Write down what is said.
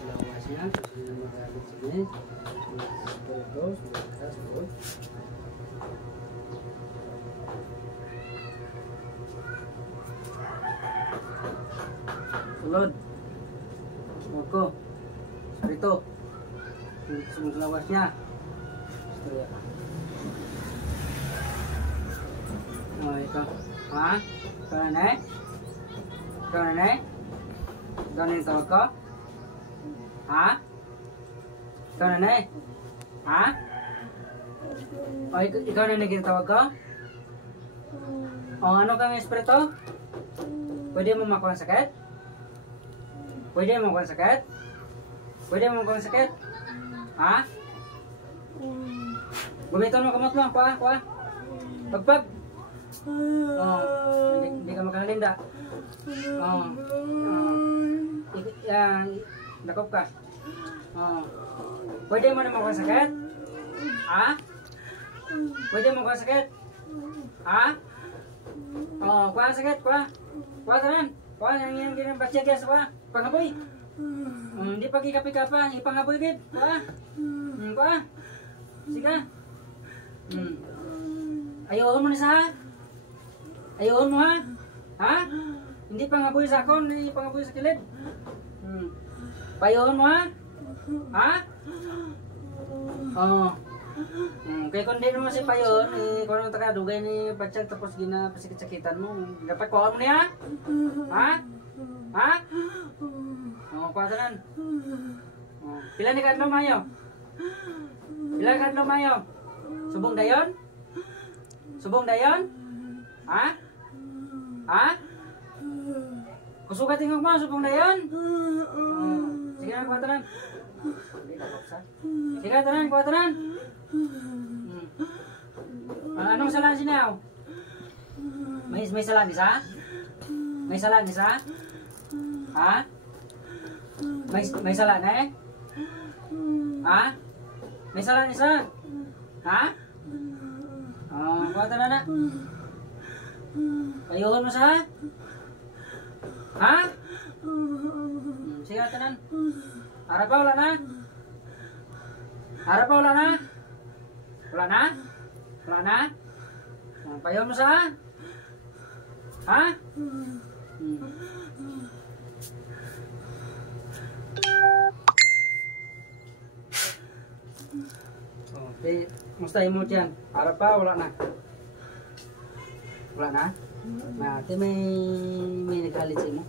selawasnya terus magalit sini terus atas bawah. Sulod moko itu semua selawasnya itu ya. Oh itu Kanan Kanan tawaka Kanan oh ikaw na nagkitawa ka? Oh ano kang espresso? Pwede mo makuha sakit? Pwede mo makuha sakit? Pwede mo makuha sakit? Gumiton mo kamot mo, kuha. Pagpag. Oh, hindi ka makalinda. Oh. Nakop ka. Oh. Pwede mo na makuha sakit? Pwede mo makuha sakit? Oh, kuha sakit, kuha. Kuha tanan. Kuha yang ginabasya guys, kuha. Pangaboy. Hindi pagkikapi ka pa, ipangaboy gid. Kuha. Kuha. Sige. Ayaw mo na sa. Ayaw mo ha? Hindi pangaboy sa akon, hindi pangaboy sa kilid. Payon mo ha? Oh. Kaya kung di naman si payon, kung ano takadugay ni patsag tapos gina pasikit-sakitan mo, dapat kuha mo niya? Ha? Oh, kuha tanan. Oh. Pila ni kadlo mayo? Pila kadlo mayo? Subong dayon? Subong dayon? Ha? Kusugat tingog mo, subong dayon? Sige na, kuha tanan. Sige tanan, kuha tanan. Anong salan sinaw? May salan isa? May salan isa? Ha? May salan eh? Ha? May salan isa? Ha? Oh, kuha tanan na. Payuhon mo sa? Ha? Sige tanan. Harap pa, wala na? Harap pa, wala na? Wala na? Wala na? Payuhon mo sa? Ha? Okay, musta mo dyan? Harap pa, wala na? Wala na? Nah, may nagalit sa mo.